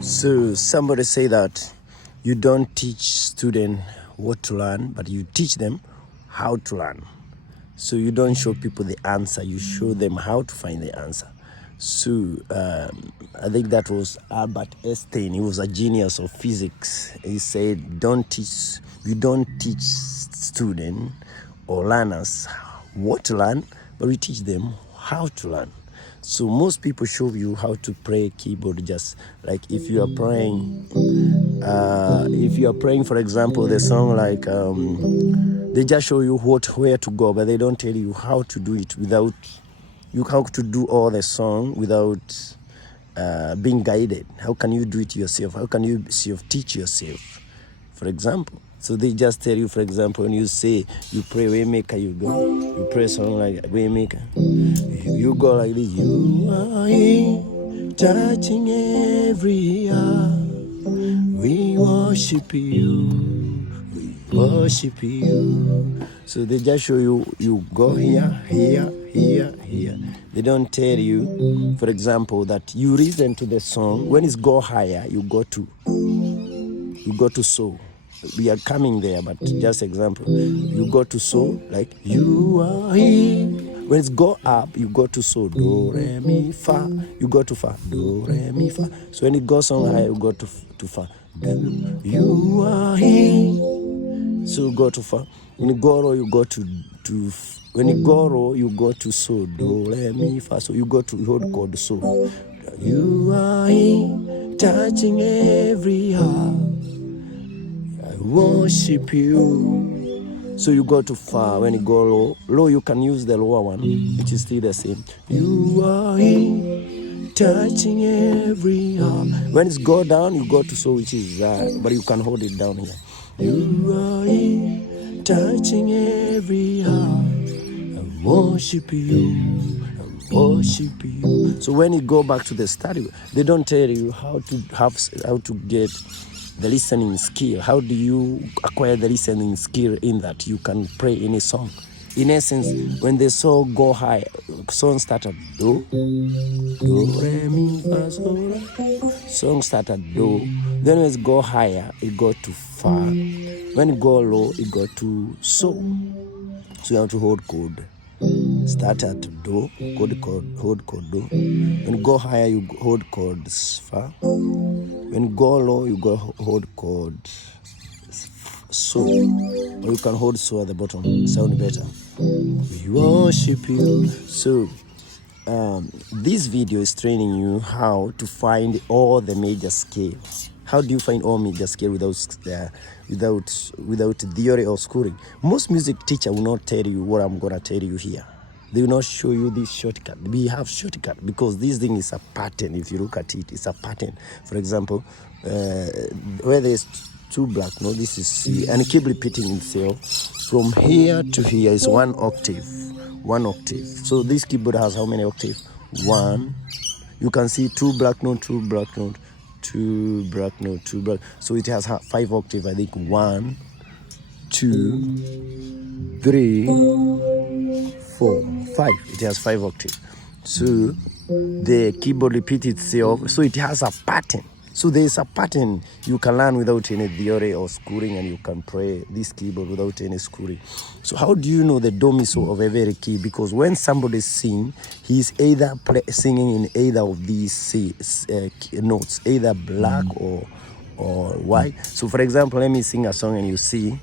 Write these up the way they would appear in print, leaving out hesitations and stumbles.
So somebody say that you don't teach students what to learn, but you teach them how to learn. So you don't show people the answer, you show them how to find the answer. So I think that was Albert Einstein. He was a genius of physics. He said, you don't teach students or learners what to learn, but we teach them how to learn. So most people show you how to play keyboard, just like if you are praying, for example, the song like, they just show you where to go, but they don't tell you how to do it how to do all the song without being guided. How can you do it yourself? How can you teach yourself, for example? So they just tell you, for example, when you say you pray Waymaker, you pray a song like Waymaker, you go like this: you are here, touching every hour. We worship you, we worship you. So they just show you go here, here, here, here. They don't tell you, for example, that you listen to the song. When it's go higher, you go to so. We are coming there, but just example, you go to so, like you are here. When it's go up, you go to so, do, re, mi, fa. You go to fa, do, re, mi, fa. So when it goes on high, you go to fa. Do, you are here. So you go to fa. When you go low, you go to when you go low, you go to so, do, re, mi, fa. So you go to hold chord so. You are here, touching every heart. Worship you. So you go too far. When you go low you can use the lower one, which is still the same. You are here, touching every heart. When it's go down, you go to so, which is that, but you can hold it down here. You are here, touching every heart. I worship you, I worship you. So when you go back to the study, they don't tell you how to get the listening skill. How do you acquire the listening skill in that you can pray any song? In essence, when the song go high, song start at do, re, mi, fa, sol, la. Song start at do. Then when it go higher, it go to fa. When it go low, it go to so. So you have to hold chord. Start at do, hold chord do. When you go higher, you hold chord fa. When you go low, you go hold chord so. Or you can hold so at the bottom, sound better. We worship you. So this video is training you how to find all the major scales. How do you find all major scale without theory or schooling? Most music teacher will not tell you what I'm gonna tell you here. They will not show you this shortcut. We have shortcut because this thing is a pattern. If you look at it, it's a pattern. For example, where there's two black notes, this is C, and it keep repeating itself. From here to here is one octave. So this keyboard has how many octaves? One. You can see two black note, two black note, two black note, two black. So it has 5 octaves. I think 1, 2, 3, 4, 5. It has 5 octaves. So the keyboard repeats itself. So it has a pattern. So there is a pattern you can learn without any theory or schooling, and you can play this keyboard without any schooling. So how do you know the do mi so of every key? Because when somebody sings, he's either singing in either of these notes, either black or white. So for example, let me sing a song and you see,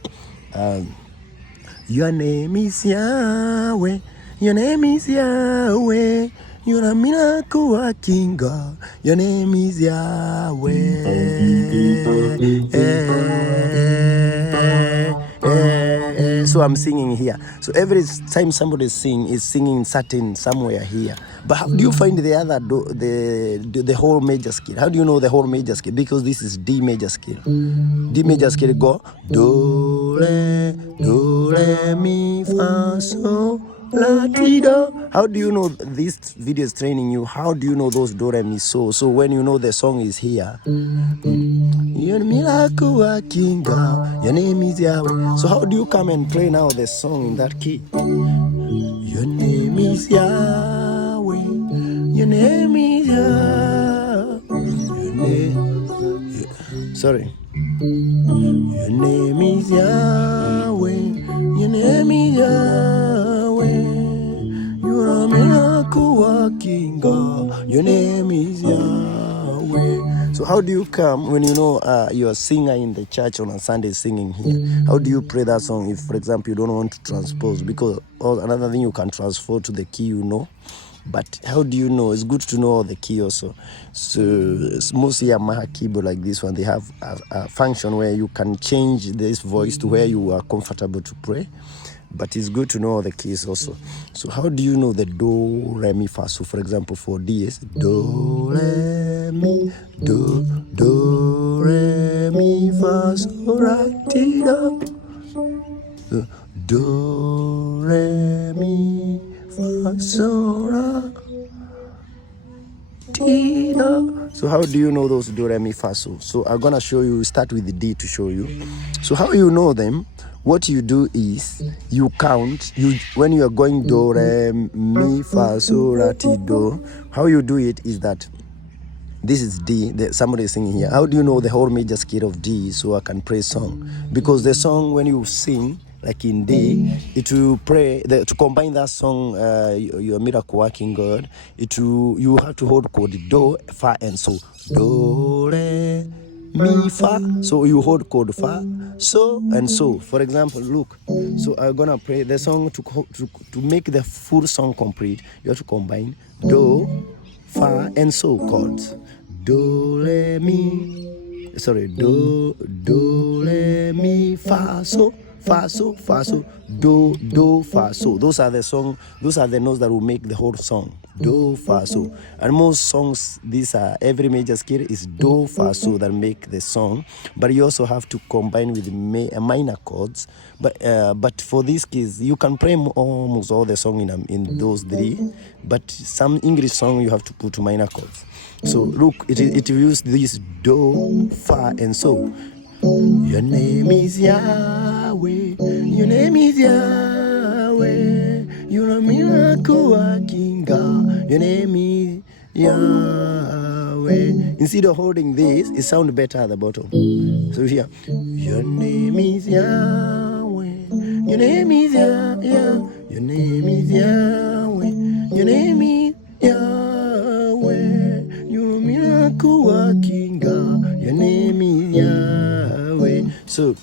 your name is Yahweh, your name is Yahweh. You're a miracle working God. Your name is Yahweh. So I'm singing here. So every time somebody is singing certain somewhere here. But how do you find the other the whole major scale? How do you know the whole major scale? Because this is D major scale. D major scale go do re mi fa so la ti do. How do you know this video is training you? How do you know those do re mi so? So when you know the song is here, your miracle working God, your name is Yahweh. So how do you come and play now the song in that key? Your name is Yahweh. Your name is Yahweh. Sorry. Your name is Yahweh. Your name is Yahweh. You're a miracle working God. Your name is Yahweh. So how do you come when you know you're a singer in the church on a Sunday singing here? How do you pray that song if, for example, you don't want to transpose? Because another thing you can transfer to the key you know. But how do you know? It's good to know the key also. So most Yamaha keyboard like this one, they have a function where you can change this voice to where you are comfortable to pray. But it's good to know the keys also. So how do you know the do, re, mi, fa? So for example, for D is do, re, mi, do, re, mi, fa, so, ra, ti, do. Do, re, mi, fa, so, ra, ti, do. So how do you know those do, re, mi, fa, so? So I'm gonna show you, start with the D to show you. So how you know them, what you do is you count, when you are going do, re, mi, fa, so, ra, ti, do. How you do it is that this is D, somebody is singing here. How do you know the whole major scale of D so I can pray song? Because the song, when you sing, like in D, it will pray, to combine that song, your miracle working God, you have to hold chord do, fa, and so. Do, re, mi, fa. So you hold chord fa, so, and so. For example, look. So I'm gonna pray the song to make the full song complete. You have to combine do, fa, and so chords. Do, re, mi. Sorry, do, re, mi, fa, so. Fa, so, do, fa, so. Those are the notes that will make the whole song. Do, fa, so. And most songs, every major scale is do, fa, so that make the song. But you also have to combine with minor chords. But for this case, you can play almost all the song in those three. But some English song you have to put minor chords. So look, it will use this do, fa, and so. Your name is Yahweh. Your name is Yahweh. You're a miracle working God. Your name is Yahweh. Instead of holding this, it sounds better at the bottom. So here, your name is Yahweh. Your name is Yahweh. Your name is Yahweh. Your name is Yahweh. You're a miracle working God. Your name is Yahweh. So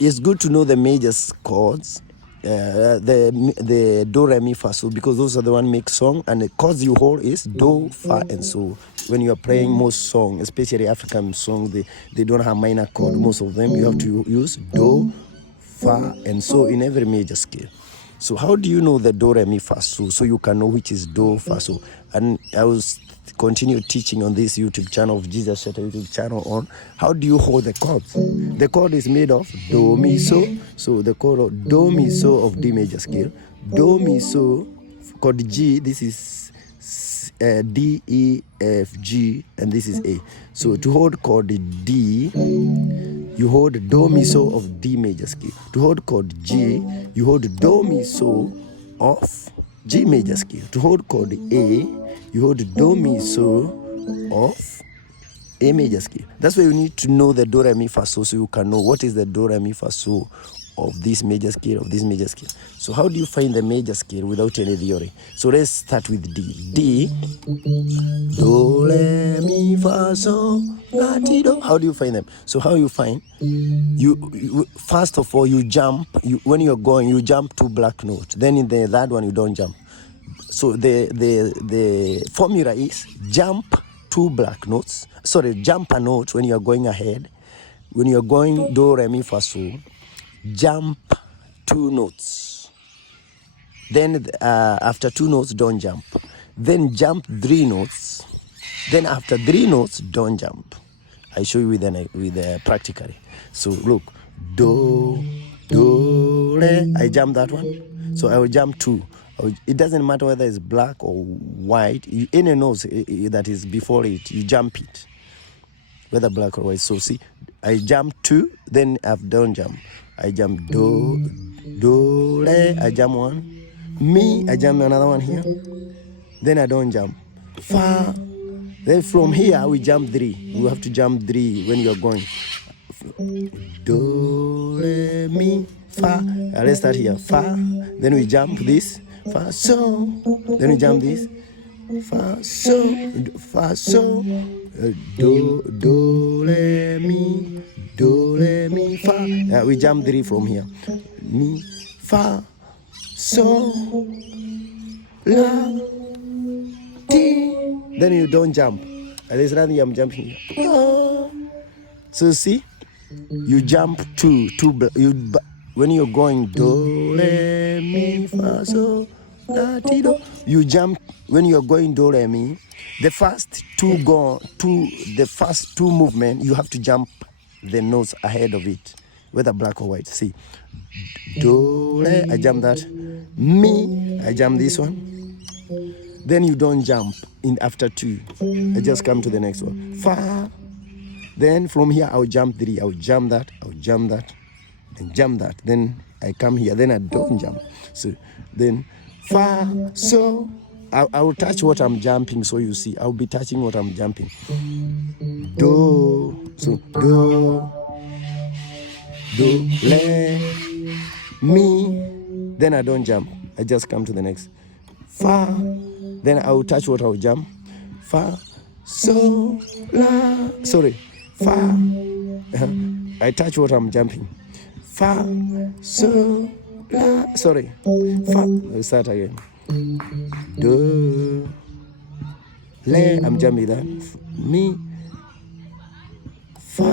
it's good to know the major chords, the do, re, mi, fa, so, because those are the one make song, and the chords you hold is do, fa, and so. When you are playing most songs, especially African songs, they don't have minor chord. Most of them you have to use do, fa, and so in every major scale. So how do you know the do, re, mi, fa, so? So you can know which is do, fa, so. And I will continue teaching on this YouTube channel of Jesus Shelter YouTube channel on how do you hold the chords. The chord is made of do, mi, so. So the chord of do, mi, so of D major scale. Do, mi, so. Chord G, this is D, E, F, G, and this is A. So to hold chord D, you hold do, mi, so of D major scale. To hold chord G, you hold do, mi, so of G major scale. To hold chord A, you hold do, mi, so of A major scale. That's why you need to know the do, re, mi, fa, so you can know what is the do, re, mi, fa, so of this major scale, of this major scale. So how do you find the major scale without any theory? So let's start with D. D, do, re, mi, fa, so, la, ti, do. How do you find them? So how you find? You first of all, you jump. When you're going, you jump 2 black notes. Then in the third one, you don't jump. So the formula is jump 2 black notes. Sorry, jump a note when you're going ahead. When you're going do, re, mi, fa, so, jump 2 notes. Then after 2 notes, don't jump. Then jump 3 notes. Then after 3 notes, don't jump. I show you with practically. So look, do, re. I jump that one. So I will jump 2. It doesn't matter whether it's black or white. Any note that is before it, you jump it, whether black or white. So see, I jump 2, then I've don't jump. I jump do, re. I jump 1. Mi, I jump another one here. Then I don't jump. Fa. Then from here we jump 3. You have to jump 3 when you're going. Do, re, mi, fa. Let's start here. Fa. Then we jump this. Fa, so. Then we jump this. Fa, so. Fa, so. Do, re, mi, fa. We jump 3 from here. Mi, fa, so, la, ti. Then you don't jump. There's nothing I'm jumping here. So see, you jump 2. When you're going do, re, mi, fa, so, la, ti, do. You jump when you're going do, re, mi. The first 2 the first 2 movement, you have to jump the notes ahead of it, whether black or white. See, do, re, I jump that. Mi, I jump this one. Then you don't jump in after 2. I just come to the next one. Fa. Then from here I'll jump 3. I'll jump that. And jump that. Then I come here. Then I don't jump. So then fa, so. I will touch what I'm jumping, so you see. I'll be touching what I'm jumping. Do, so do, re, mi. Then I don't jump. I just come to the next. Fa. Then I will touch what I will jump. Fa, so, la. Sorry. Fa. I touch what I'm jumping. Fa, so, la. Sorry. Fa. We'll start again. Do, le. I'm jumping that. Mi, fa,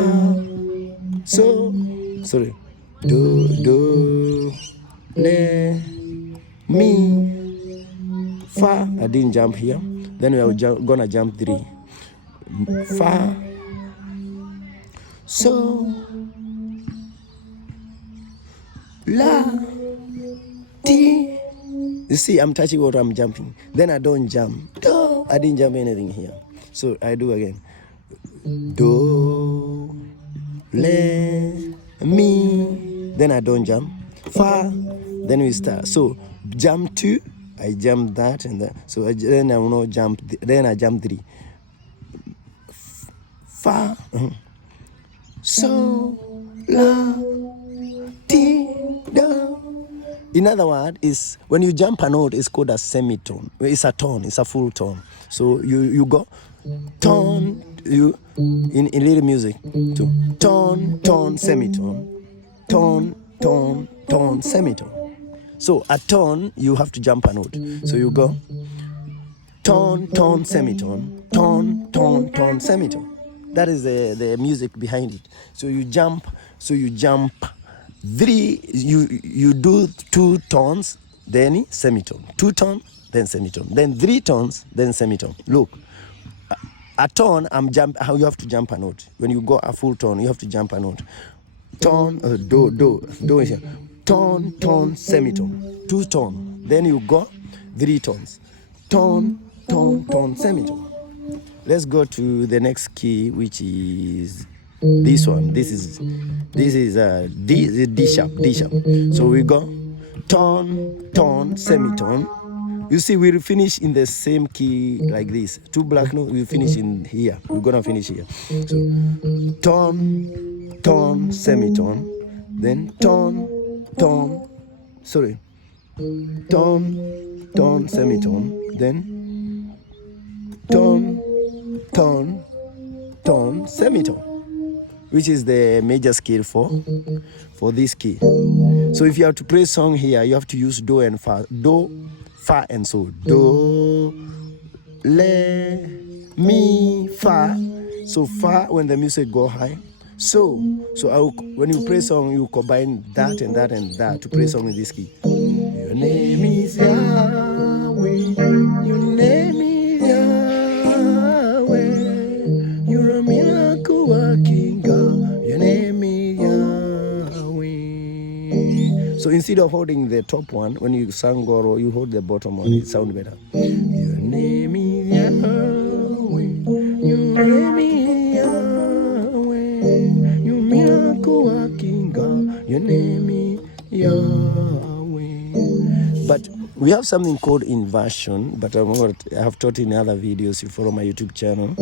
so. Sorry. Do, le, mi, fa. I didn't jump here. Then we are gonna jump 3. Fa, so, la, ti. You see, I'm touching what I'm jumping. Then I don't jump. Do. I didn't jump anything here. So I do again. Do, le, mi. Then I don't jump. Fa. Then we start. So jump 2. I jump that and that. So then I will not jump. Then I jump 3. Fa. So, la, ti, do. In other words, is when you jump a note, it's called a semitone. It's a tone. It's a full tone. So you go tone. You in little music. So tone, semitone. Tone, semitone. So a tone, you have to jump a note. So you go tone, semitone. Tone, semitone. That is the music behind it. So you jump 3. You do 2 tones, then semitone. 2 tones, then semitone. Then 3 tones, then semitone. Look, a tone, how you have to jump a note. When you go a full tone, you have to jump a note. Tone, do is here. Tone, semitone. 2 tones. Then you go 3 tones. Tone, semitone. Let's go to the next key, which is this one. This is D sharp. So we go tone, semitone. You see, we'll finish in the same key like this. 2 black notes, we'll finish in here. We're gonna finish here. So tone, semitone. Then tone, semitone. Then tone, semitone, which is the major scale for this key. So if you have to play song here, you have to use do and fa. Do, fa, and so. Do, le, mi, fa. So fa when the music go high. So when you pray song, you combine that and that and that to pray song in this key. Your name is Yahweh. Your name is Yahweh. You're a miracle working God. Your name is Yahweh. So instead of holding the top one, when you sang Goro, you hold the bottom one. It sounds better. Your name is Yahweh. Your name is Yahweh. You're a miracle working God. Your name is Yahweh. But we have something called inversion, but I have taught in other videos. You follow my YouTube channel.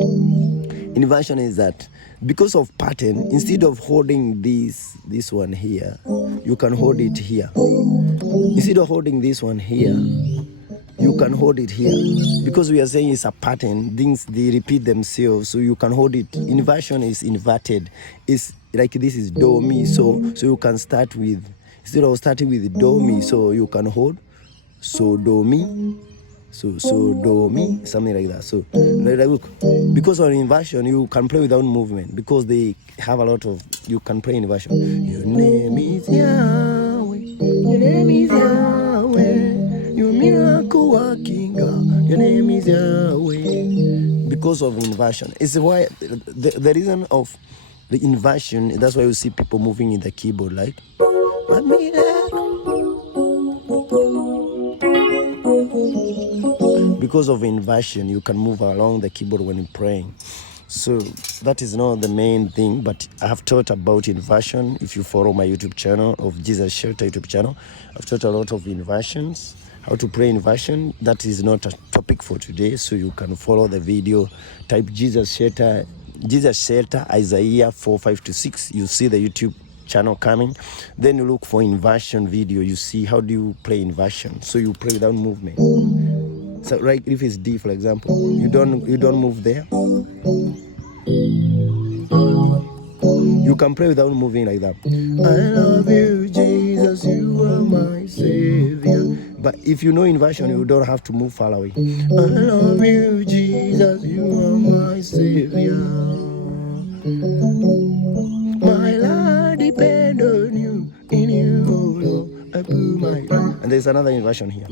Inversion is that because of pattern, instead of holding this one here, you can hold it here. Instead of holding this one here, you can hold it here. Because we are saying it's a pattern, things they repeat themselves, so you can hold it. Inversion is inverted. It's like this is do mi, so you can start with, instead of starting with do mi, so you can hold so do mi, so do mi, something like that. So look, because on inversion you can play without movement, because they have a lot of, you can play inversion. Your name is Yahweh. Your name is Yahweh. Your miracle working God. Your name is Yahweh. Because of inversion. It's why the reason of the inversion, that's why you see people moving in the keyboard like because of inversion, you can move along the keyboard when you're praying. So that is not the main thing, but I have taught about inversion. If you follow my YouTube channel of Jesus Shelter YouTube channel, I've taught a lot of inversions, how to pray inversion. That is not a topic for today, so you can follow the video. Type Jesus Shelter Isaiah 4:5-6. You see the YouTube channel coming. Then you look for inversion video. You see how do you play inversion. So you pray without movement. So right, if it's D, for example, you don't move there. You can pray without moving like that. I love you, Jesus, you are my Savior. But if you know inversion, you don't have to move far away. I love you, Jesus, you are my Savior. My Lord, depend on you. In you, oh Lord, I put my life. And there's another inversion here.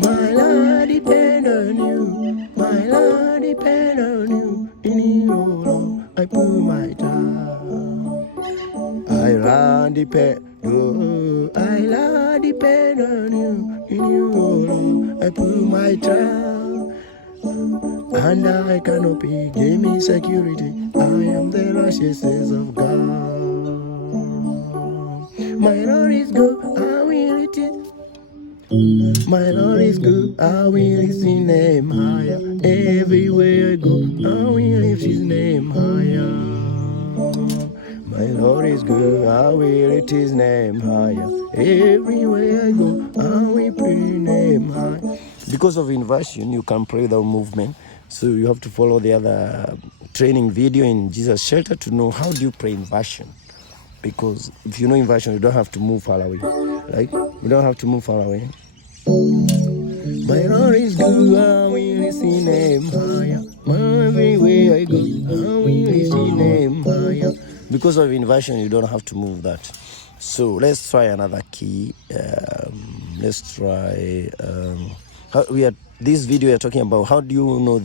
My Lord, depend on you. My Lord, depend on you. In you, oh Lord, I put my trust. I Lord, depend. Oh, I Lord, depend on you. In you, oh Lord, I put my trust. And I cannot be, give me security. I am the righteousness of God. My Lord is good, I will eat it. My Lord is good, I will lift his name higher. Everywhere I go, I will lift his name higher. My Lord is good, I will lift his name higher. Everywhere I go, I will pray his name high. Because of inversion, you can pray without movement. So you have to follow the other training video in Jesus Shelter to know how do you pray inversion. Because if you know inversion, you don't have to move far away. Like, you don't have to move far away. My Lord is good, I will lift his name higher. Everywhere I go, I will lift his name higher. Because of inversion, you don't have to move that. So let's try another key. Let's try. This video we are talking about how do you know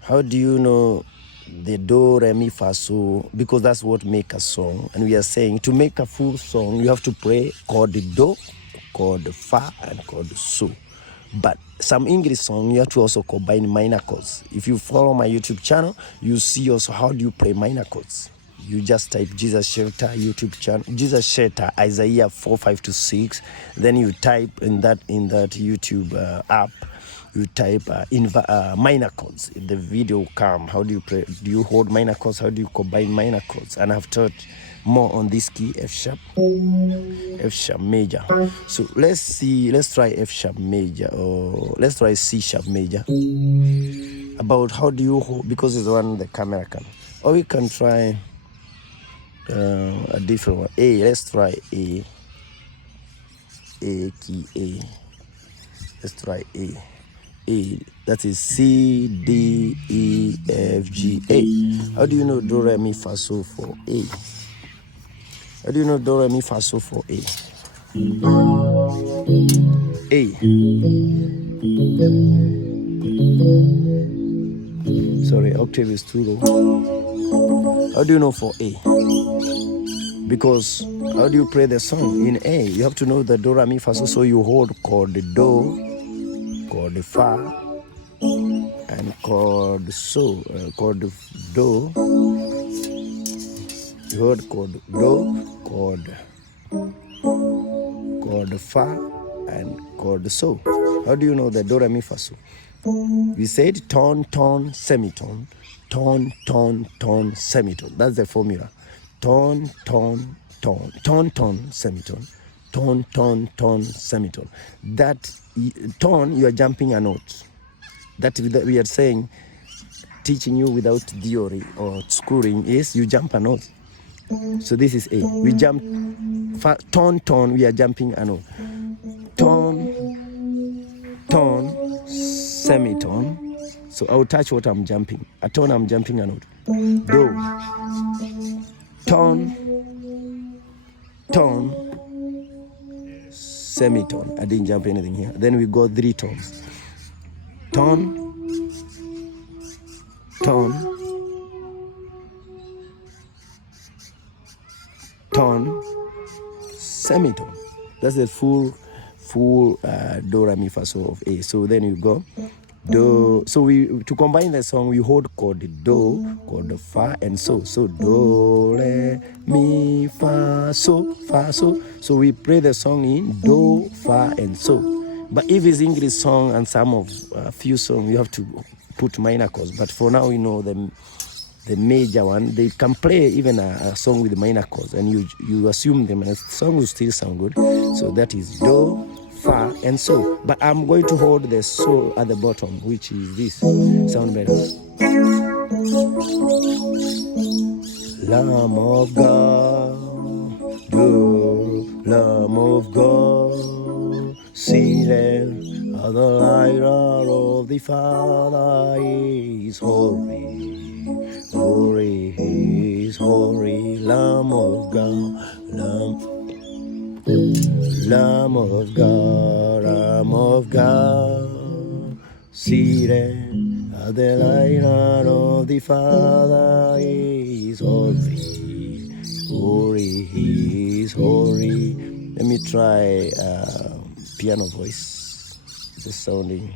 how do you know the do, re, mi, fa, so, because that's what make a song. And we are saying to make a full song, you have to pray chord do, chord fa, and chord so. But some English song, you have to also combine minor chords. If you follow my YouTube channel, you see also how do you play minor chords. You just type Jesus Shelter YouTube channel, Jesus Shelter Isaiah 4:5-6. Then you type in that YouTube app. You type minor chords. The video will come. How do you play? Do you hold minor chords? How do you combine minor chords? And I've taught more on this key, F sharp major. So let's try F sharp major, or let's try C sharp major. About how do you hold, because it's the one the camera can. Or we can try a different one. A, let's try A key A. Let's try A. A, that is C, D, E, F, G, A. How do you know do, re, mi, fa, so for A? How do you know do, re, mi, fa, so for A? A. Sorry, octave is too low. How do you know for A? Because how do you play the song in A? You have to know the do, re, mi, fa, so. So you hold chord do, chord fa, and chord so. Chord do. You hold chord do, chord fa, and chord so. How do you know the do, re, mi, fa, so? We said tone, tone, semitone, tone, tone, tone, semitone. That's the formula. Tone, tone, tone, tone, tone, semitone, tone, tone, tone, semitone. That tone, you are jumping a note. That we are saying, teaching you without theory or schooling is you jump a note. So this is A. We jump tone, tone, we are jumping a note. Tone, tone, semitone. So I'll touch what I'm jumping. A tone, I'm jumping a note. Do. Tone, tone, semitone. I didn't jump anything here. Then we got 3 tones. Tone, tone, tone, semitone. That's the full do, re, mi, fa, so of A. So then you go do. So to combine the song, we hold chord do, chord fa, and so. So do, re, mi, fa, so, fa, so. So we play the song in do, fa, and so. But if it's English song and some of few songs, you have to put minor chords. But for now, you know the major one. They can play even a song with minor chords, and you assume them, and the song will still sound good. So that is do, fa, and so. But I'm going to hold the so at the bottom, which is this. Sound better. Lamb of God, do, Lamb of God, seated at the light of the Father is holy, holy is holy, Lamb of God, Lamb of God, Lamb of God, seated at the light of the Father is holy, holy is holy. Let me try piano voice. Just sounding.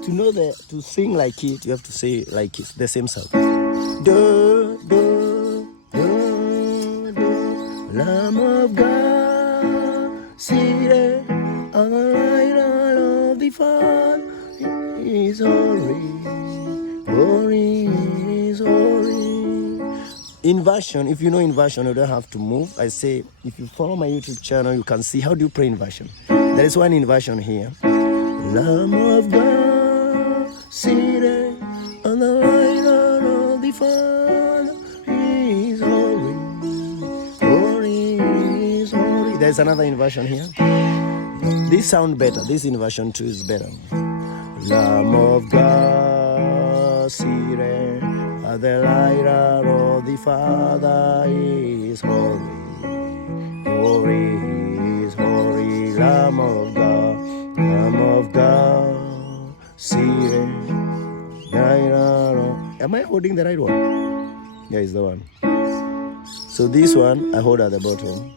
To know that, to sing like it, you have to say like it's the same sound. Do, do, do, do. Lamb of God, seated on the right hand of the Father, is holy, holy is holy. Inversion, if you know inversion, you don't have to move. I say, if you follow my YouTube channel, you can see how do you play inversion. There is one inversion here. Lamb of God, seated on the right hand of the Father, He is holy, holy is holy. There's another inversion here. This sounds better. This inversion too is better. Lamb of God, seated at the light of the Father, He is holy, holy is holy. Lamb of God, Lamb of God, seated. Am I holding the right one? Yeah, it's the one. So this one I hold at the bottom.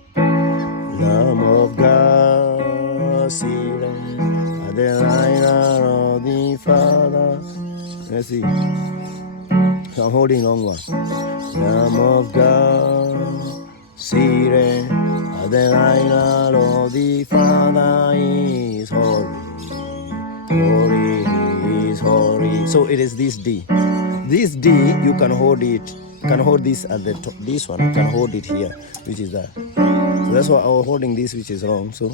Lamb of God, seated at the light of the Father. Let's see. So I'm holding long one. Lamb of God, seated at the light of the Father is holy, holy is holy. So it is this D. This D, you can hold it. You can hold this at the top. This one, you can hold it here, which is that. So that's why I was holding this, which is wrong. So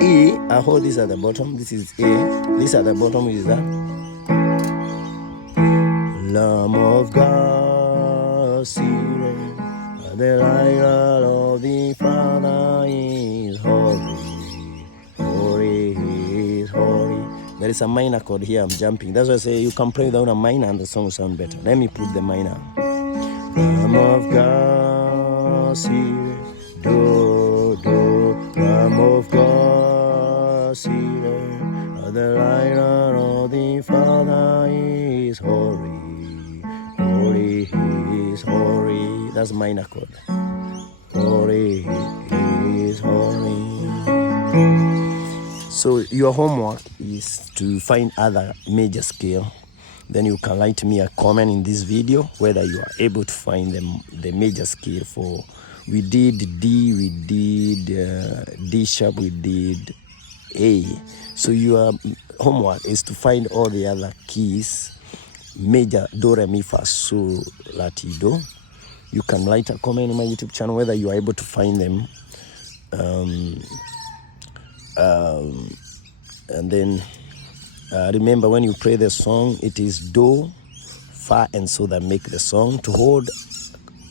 E, I hold this at the bottom. This is A. This at the bottom is that. Lamb of God, seated The light of the Father is holy, holy, he is holy. There is a minor chord here, I'm jumping. That's why I say you can play without a minor and the song will sound better. Let me put the minor. Lamb of God, see, do, Lamb of God, see, the light of the Father is holy, holy, he is holy. That's minor chord. Holy, he is holy. So your homework is to find other major scale. Then you can write me a comment in this video whether you are able to find the major scale for. We did D, we did D sharp, we did A. So your homework is to find all the other keys, major, do, re, mi, fa, sol, la, ti, do. You can write a comment in my YouTube channel whether you are able to find them. And then remember, when you play the song, it is do, fa, and so that make the song. To hold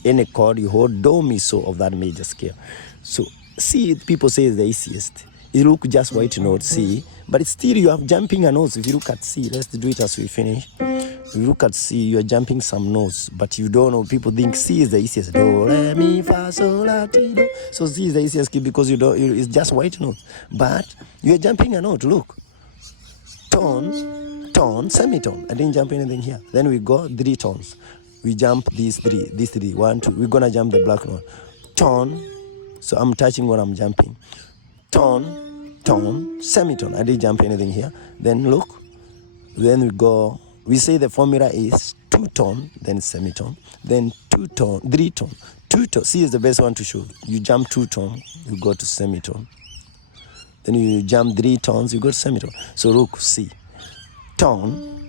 any chord, you hold do, mi, so of that major scale. So C, people say is the easiest. You look just white note C, but it's still you have jumping a notes. If you look at C, let's do it as we finish. If you look at C, you are jumping some notes, but you don't know. People think C is the easiest. Do, re, mi, fa, sol, la, ti, do. So C is the easiest key because it's just white notes. But you are jumping a note. Look, tone, semitone. I didn't jump anything here. Then we go 3 tones. We jump these three. 1, 2. We're gonna jump the black note. Tone. So I'm touching what I'm jumping. Tone, semitone. I didn't jump anything here. Then look. Then we go. We say the formula is 2 tone, then semitone, then 2 tone, 3 tone, 2 tone. C is the best one to show. You jump 2 tone, you go to semitone. Then you jump 3 tones, you go to semitone. So look, C. Tone.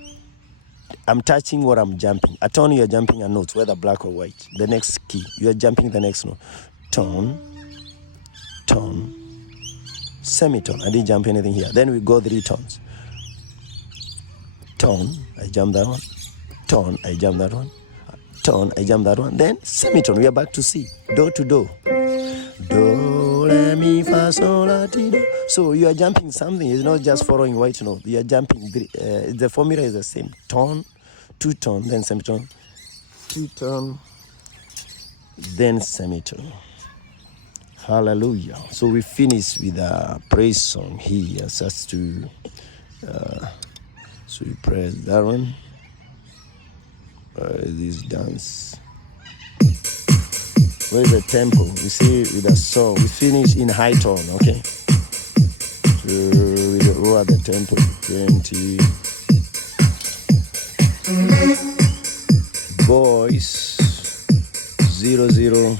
I'm touching what I'm jumping. A tone, you're jumping a note, whether black or white. The next key, you're jumping the next note. Tone, semitone. I didn't jump anything here. Then we go 3 tones. Tone, I jump that one. Tone, I jump that one. Tone, I jump that one. Then semitone, we are back to C. Do to do. Do, re, mi, fa, sol, la, ti, do. So you are jumping something. It's not just following white note. You are jumping. The formula is the same. Tone, 2 tone, then semitone. 2 tone, then semitone. Hallelujah. So we finish with a praise song here. Just to so you press that one. This dance. Where is the tempo? We see with a song. We finish in high tone, okay? So we lower the tempo to 20. Voice 00.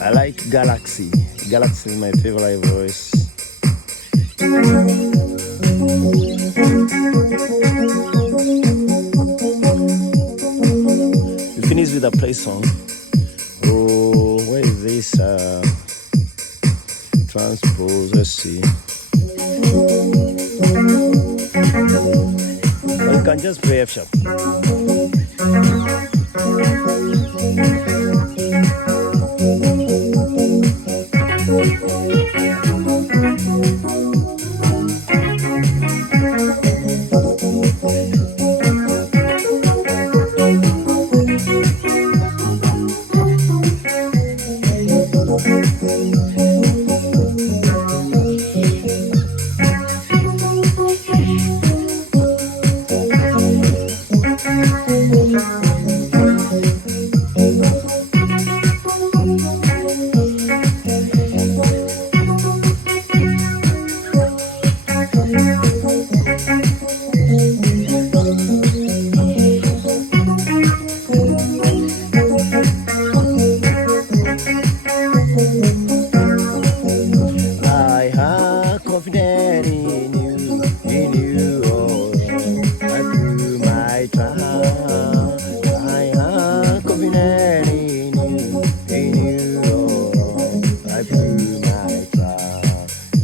I like Galaxy. Galaxy is my favorite voice. We finish with a play song. Oh, where is this? Transpose. Let's see. Well, you can just play F sharp.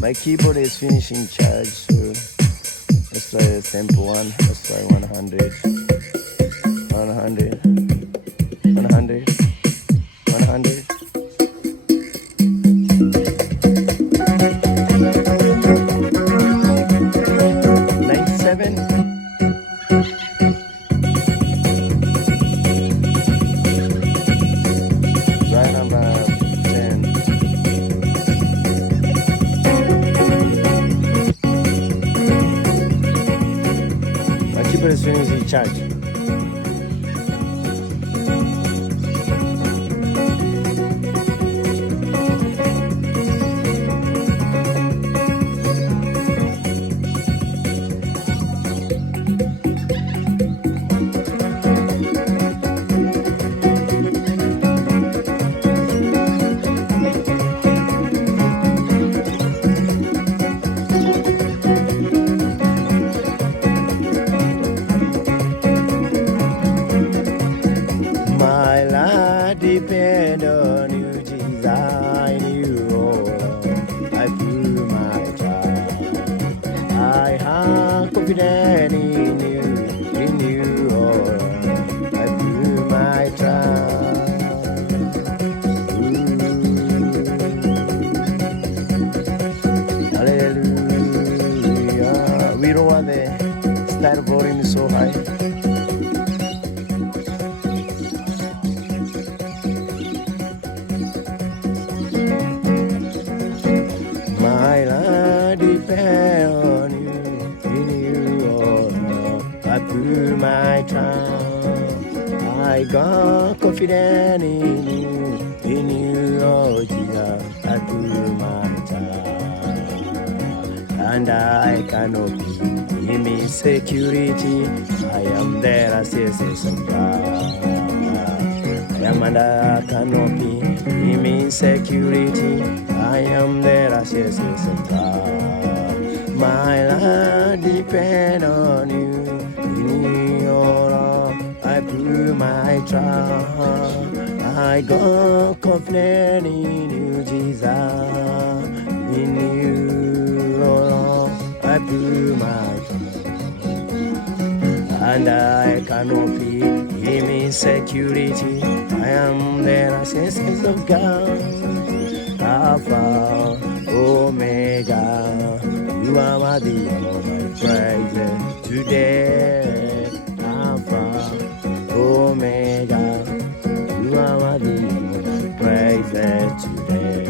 My keyboard is finishing charge, so let's try the sample one. Let's try 100. 100, 100, 100. 97. Try number 10. I keep it as soon as you charge. My life depend on you, Jesus. I knew all. I put my trust. I have confidence in you all. I put my trust. Hallelujah. We don't want the style volume so high. My life depends on you, in you, oh Lord. I put my trust. I got confidence in you, oh Jesus. I put my trust, and I cannot be in me security. I am there as a of God. I am under canopy, in me security. I am there as a of God. My life depend on you, in you, oh Lord. I put my trust. I got confidence in you, Jesus. In you, oh Lord. I put my trust, and I cannot be in me security. I am there as a of God. Alpha, Omega, you are worthy of my praise today. Alpha, Omega, you are worthy of my praise today.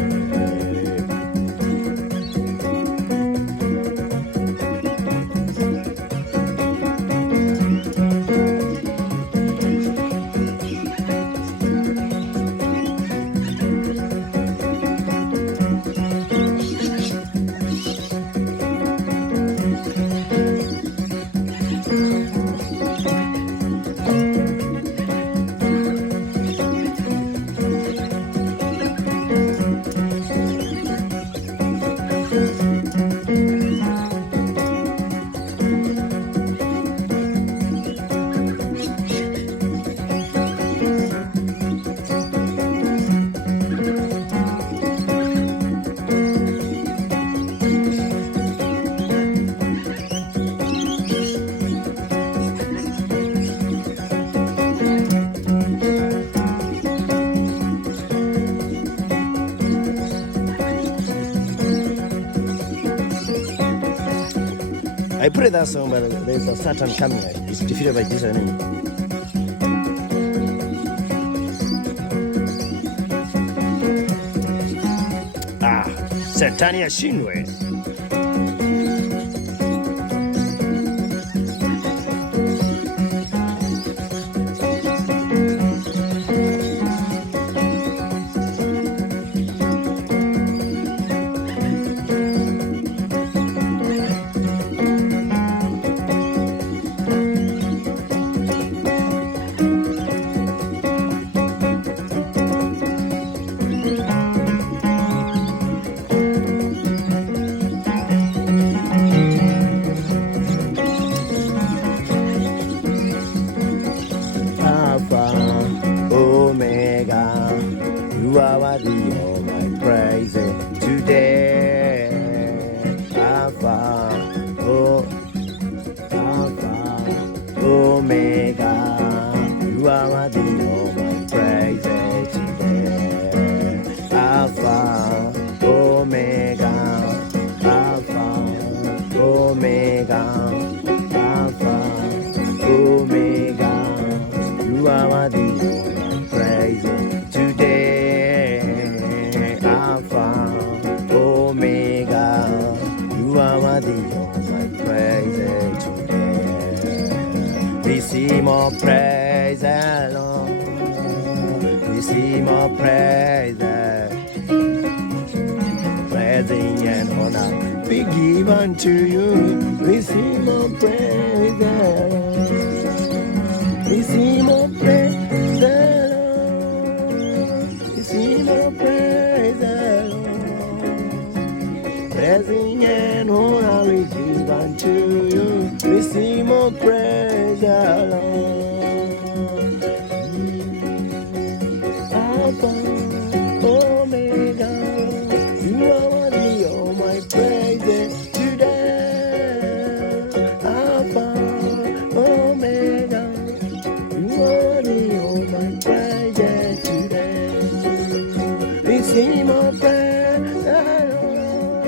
I pray that song, but there's a Satan coming. It's defeated by Jesus' name. Shetani ashindwe. Receive more praise the Lord. Receive more praise the praising and honor be given to you. Receive more praise the Lord. Receive more praise the Lord. Receive more praise the Lord. Praising and honor be given to you. Receive more praise the Lord. Alpha, Omega, you are worthy of my praises today. Alpha, Omega, you are worthy of my praises today. Receive my praise, Lord.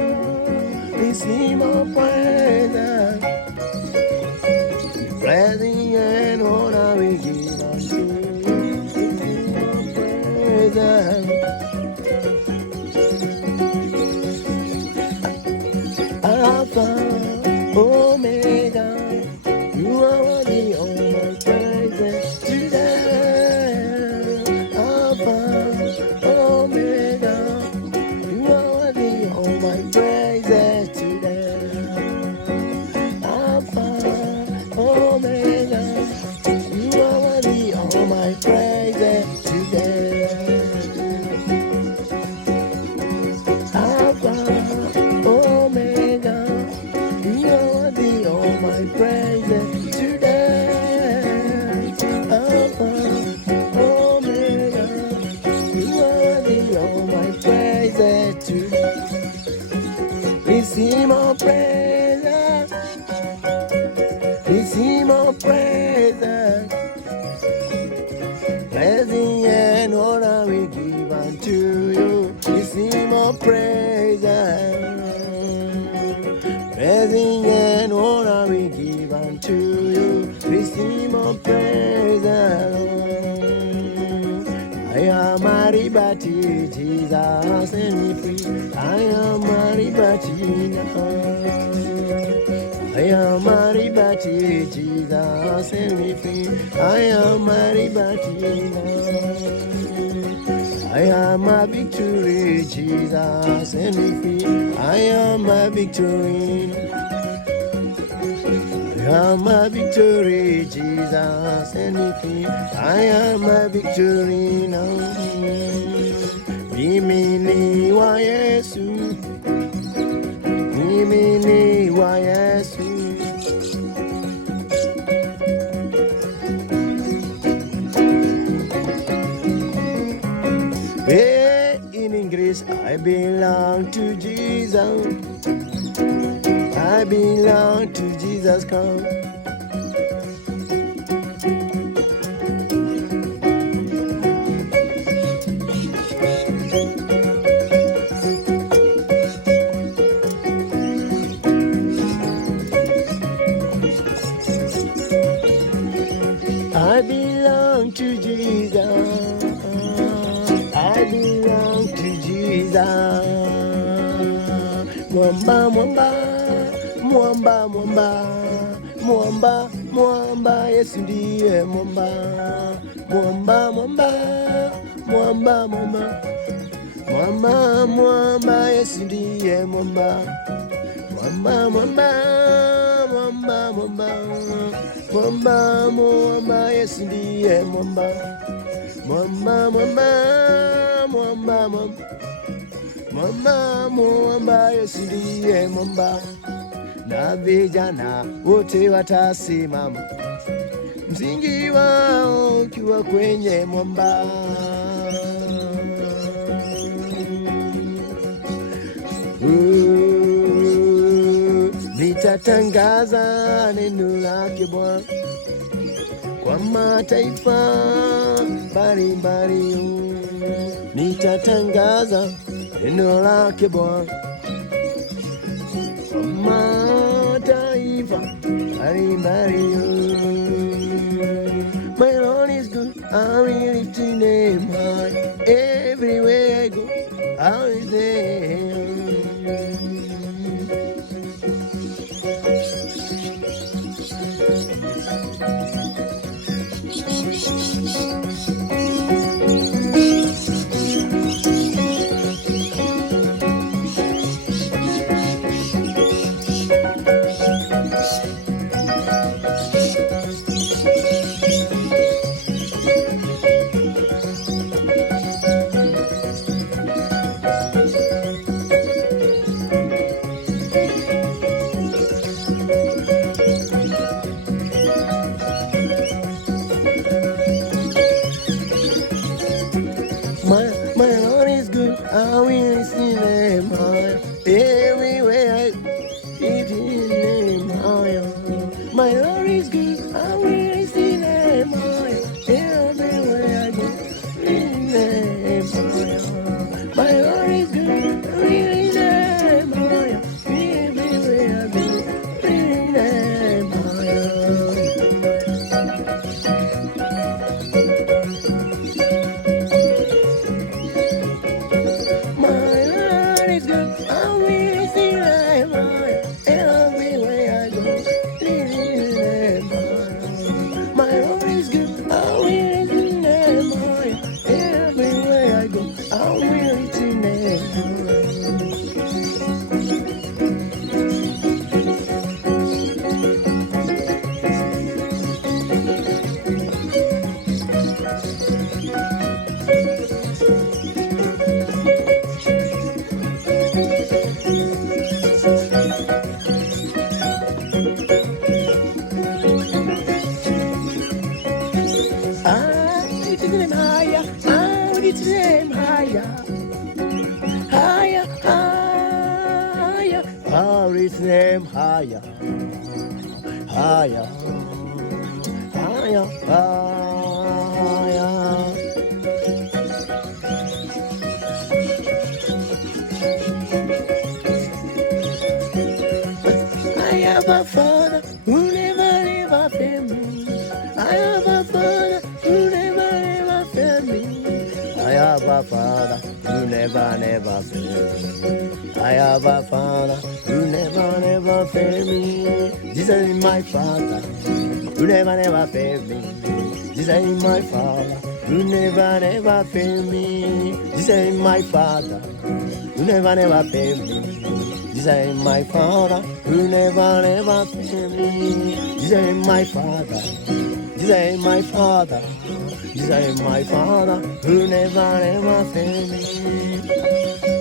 Receive my praise. Praising and honor we give unto you. Alpha, Omega, you are worthy of my praises today. Alpha, Omega, you are worthy of my praises today. Alpha, Omega, you are worthy of my praises today. Alpha, Omega, you are worthy of my praises today. Alpha, Omega, you are worthy of my praises today. Receive more praises. Receive more praises. Praising and honor we give unto you. Receive more praises. Praising and honor we give unto you. Receive more praises. I am a liberty, Jesus, set me free. I am a liberty now. I am a liberty, Jesus, set me free. I am a liberty now. I am a victory, Jesus, set me free. I am a victory. I am a victory, Jesus, set me free. I am a victory now. Mimi wa Yesu, mimi wa Yesu. Hey, in English, I belong to Jesus. I belong to Jesus. Come. I belong to Jesus. I belong to Jesus. Mwamba, mwamba, mwamba, mwamba, mwamba, mwamba, Yesu ndiye mwamba. Mwamba, mwamba, mwamba, mwamba, mwamba, mwamba, Yesu ndiye mwamba. Mwamba, mwamba, mwamba, mwamba, mwamba, mwamba, Yesu ndiye mwamba. Mwamba, mwamba, mwamba, mwamba, mwamba, mwamba, Yesu ndiye mwamba. Na vijana wote watasimama, msingi wao ukiwa kwenye mwamba. Nitatangaza neno lake Bwana kwa mataifa mbalimbali. Nitatangaza neno lake Bwana kwa mataifa mbalimbali. My Lord is good, I will lift his name high. Everywhere I go, I will say Everywhere I lift His name higher. My Lord is good, I will lift His name higher. Everywhere I go, lift His name higher. My Lord is good, I will lift His name higher. Everywhere I go, lift His name higher. My Lord is good, I will lift His name higher. Everywhere I go, lift His name higher. My Lord is good, I will lift His name higher. Everywhere I go, I will lift His name higher. I lift His name higher, I lift His name higher, higher, higher. I lift His name higher, higher, higher, higher. I have a Father who never failed me. I have a Father who never failed me. I have a Father who never failed me. I have a Father who never failed me. Jesus is my Father who never failed me. Jesus is my Father who never failed me. Jesus is my Father who never failed me. Jesus is my Father who never failed me. Jesus is my Father. Jesus is my Father. Jesus is my Father who never failed me.